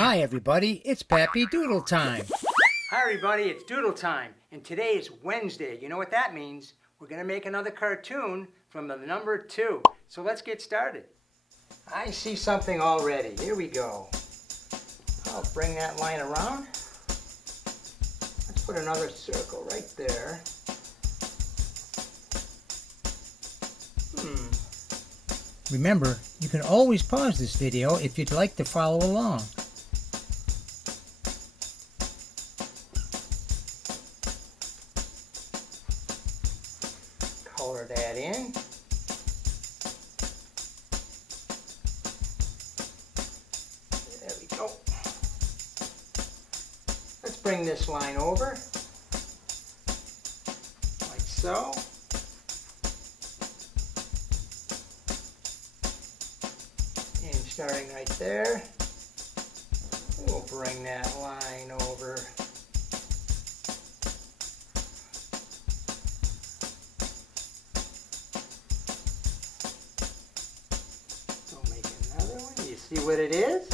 Hi everybody, it's Pappy Doodle time. Hi everybody, it's Doodle time, and today is Wednesday. You know what that means? We're going to make another cartoon from the number 2. So let's get started. I see something already. Here we go. I'll bring that line around. Let's put another circle right there. Remember, you can always pause this video if you'd like to follow along. Color that in. There we go. Let's bring this line over, like so. And starting right there, we'll bring that line over. We'll make another one. You see what it is?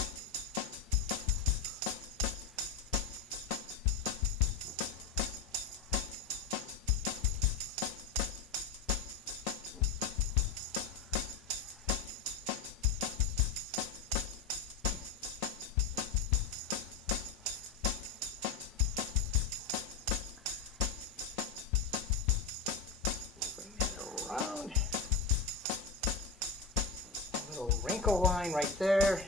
Around. A little wrinkle line right there.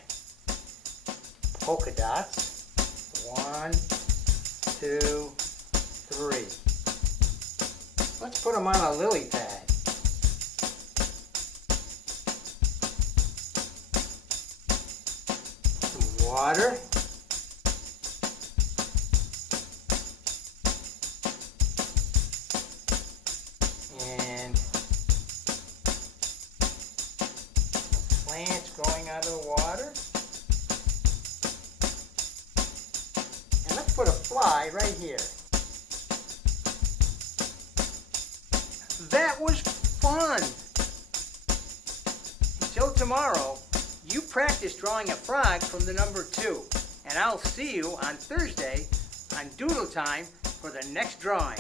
Polka dots. 1, 2, 3. Let's put them on a lily pad. Some water. Plants growing out of the water. And let's put a fly right here. That was fun! Until tomorrow, you practice drawing a frog from the number 2. And I'll see you on Thursday on Doodle Time for the next drawing.